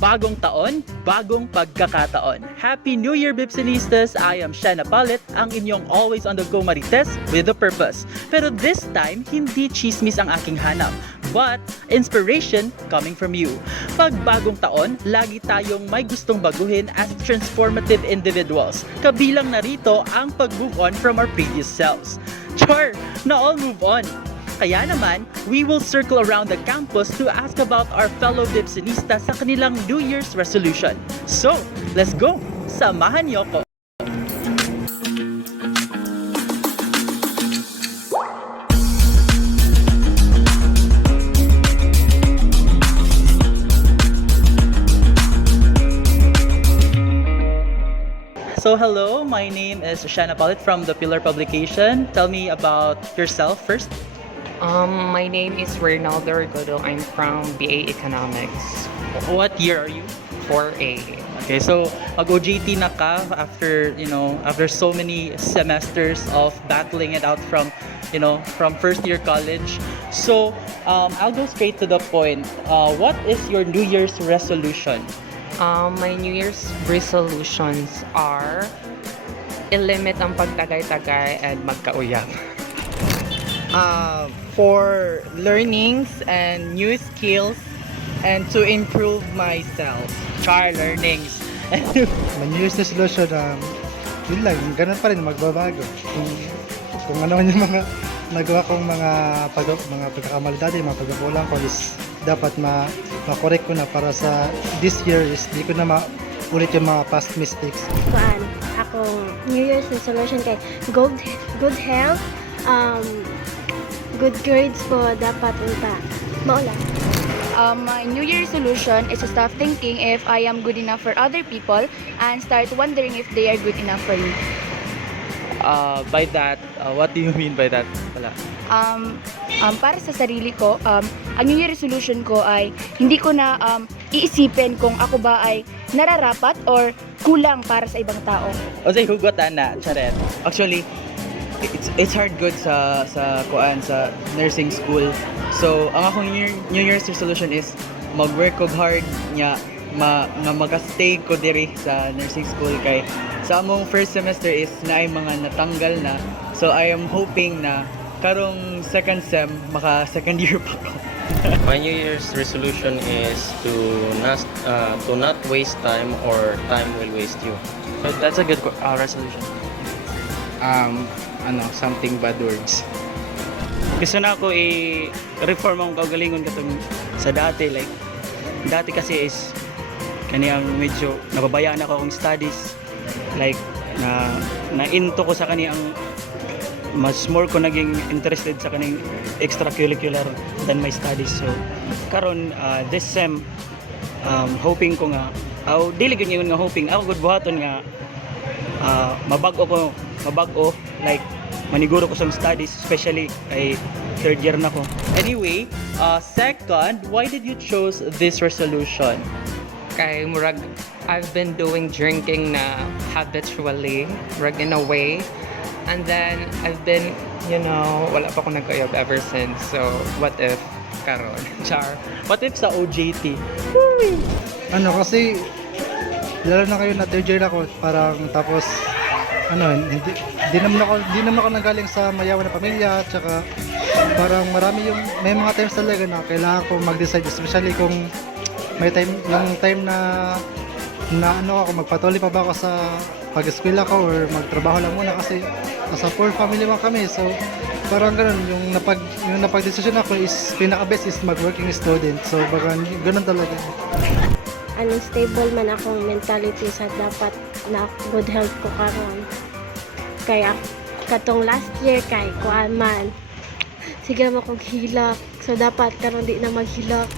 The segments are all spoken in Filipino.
Bagong taon, bagong pagkakataon. Happy New Year, Bibsonistas! I am Shana Palit, ang inyong always on the go marites with a purpose. Pero this time, hindi chismis ang aking hanap, but inspiration coming from you. Pag bagong taon, lagi tayong may gustong baguhin as transformative individuals. Kabilang narito ang pag-move on from our previous selves. Char! Na all move on! Kaya naman, we will circle around the campus to ask about our fellow Bibsonistas sa kanilang New Year's resolution. So, let's go! Samahan niyo ko! So hello, my name is Shana Palit from the Pillar Publication. Tell me about yourself first. My name is Reynaldo Rigodo. I'm from BA Economics, What year are you? 4A. Okay, so mag-OJT na ka after, after so many semesters of battling it out from, from first year college. So, I'll go straight to the point. What is your New Year's resolution? My New Year's resolutions are i-limit ang pagtagay-tagay and magkauyab. For learnings and new skills and to improve myself. Char learnings. My New Year's resolution, yun lang, ganun pa rin, magbabago. Kung ano man yung mga nagawa kong mga pagkakamali dati, mga pagkakulang ko is dapat ma-correct ko na para sa this year is di ko na ulit yung mga past mistakes. Kuan, akong New Year's resolution kay good health, good grades po dapat unta. Maula. My New Year resolution is to stop thinking if I am good enough for other people and start wondering if they are good enough for me. By that, what do you mean by that? Wala. Para sa sarili ko, ang New Year resolution ko ay hindi ko na iisipin kung ako ba ay nararapat or kulang para sa ibang tao. O say, hugot na, charet. Actually, it's hard good sa nursing school. So, ang akong New Year's resolution is mag-work ko hard nga mag-stay ko diri sa nursing school kay sa among first semester is naay mga natanggal na. So, I am hoping na karong second sem maka second year pa ko. My New Year's resolution is to not waste time or time will waste you. That's a good resolution. Something bad words. Gusto na ako i-reform ang kaugalingon katong sa dati. Like, dati kasi is kaniyang medyo nababayaan ako akong studies. Like, na-into ko sa kaniyang mas more ko naging interested sa kaniyang extracurricular than my studies. So, karon this sem, hoping ko nga, dili ko ngayon nga hoping, ako good buhaton nga, mabago like maniguro ko sa studies, especially ay third year na ko. Anyway, second, why did you choose this resolution? Kay murag, I've been doing drinking na habitually, murag in a way. And then, I've been, wala pa akong nagkayab ever since. So, what if karon? Char. What if sa OJT? Kasi lalo na kayo na third year ako, parang tapos hindi naman ako nanggaling sa mayawan na pamilya, at saka parang may mga times talaga na kailangan ko mag-decide, especially kung may time na ako magpatuloy pa ba ako sa pag-eskwela ko or magtrabaho lang muna kasi nasa poor family man kami. So parang ganun, yung napag-decision ako is pinaka-best is mag-working student. So parang ganun talaga. Unstable man akong mentality sa dapat na good health ko karon. Kaya katong last year kay kuan man. Sige mo kong hilak. So dapat karon di na maghilak.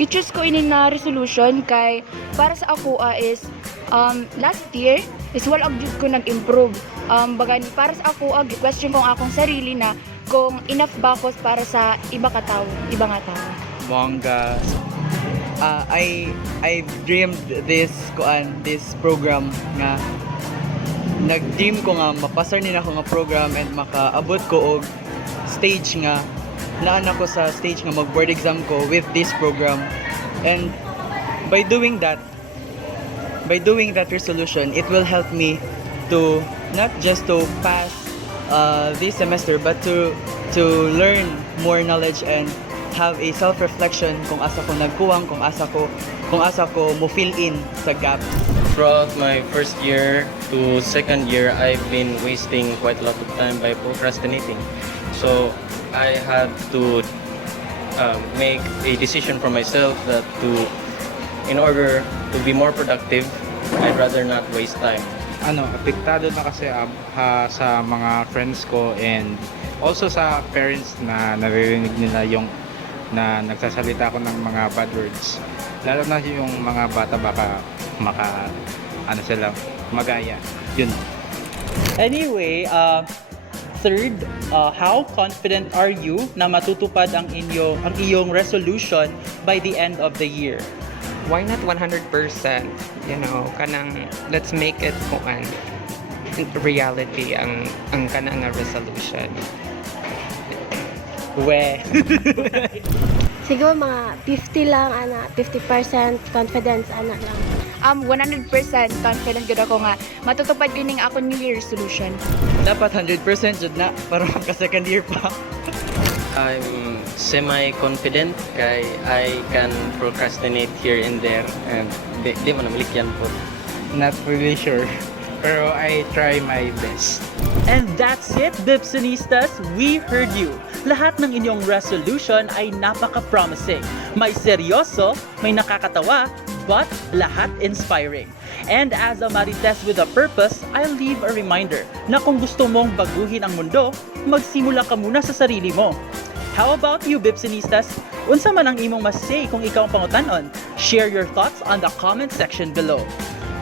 Gi-choose ko ini na resolution kay para sa ako is last year is wala og jud ko nag-improve. Bagan para sa ako gi-question kong akong sarili na kung enough ba ko para sa iba nga tao. Bongga. I dreamed this program nga nag-dream ko nga mapasar nila ako nga program and makaabot ko og stage nga naan ako sa stage nga mag-board exam ko with this program. And by doing that resolution, it will help me to not just to pass this semester, but to learn more knowledge and have a self-reflection kung asa ko nagkuwang, kung asa ko mo fill in sa gap. Throughout my first year to second year, I've been wasting quite a lot of time by procrastinating. So I had to make a decision for myself that in order to be more productive, I'd rather not waste time. Apektado na kasi sa mga friends ko and also sa parents na naririnig nila yung na nagsasalita ako ng mga bad words. Lalo na yung mga bata baka sila magaya. Yun. Anyway, third, how confident are you na matutupad ang iyong resolution by the end of the year? Why not 100%? You know, kanang let's make it kuan reality ang kanang nga resolution. We. Siguro mga 50 lang, 50% confidence, lang. 100% confident gud ako nga matutupad yun ang ako New Year resolution. Dapat 100% jud na para magka second year pa. I'm semi-confident kay I can procrastinate here and there and di man namalikyan po. Not really sure. Pero I try my best. And that's it, Bipsonistas! We heard you! Lahat ng inyong resolution ay napaka-promising. May seryoso, may nakakatawa, but lahat inspiring. And as a Marites with a purpose, I'll leave a reminder na kung gusto mong baguhin ang mundo, magsimula ka muna sa sarili mo. How about you, Bipsonistas? Unsa man ang imong mas-say kung ikaw ang pangutanon? Share your thoughts on the comment section below.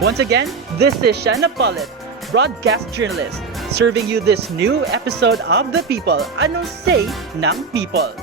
Once again, this is Shanna Pollitt, broadcast journalist, serving you this new episode of The People, Anong Say ng People.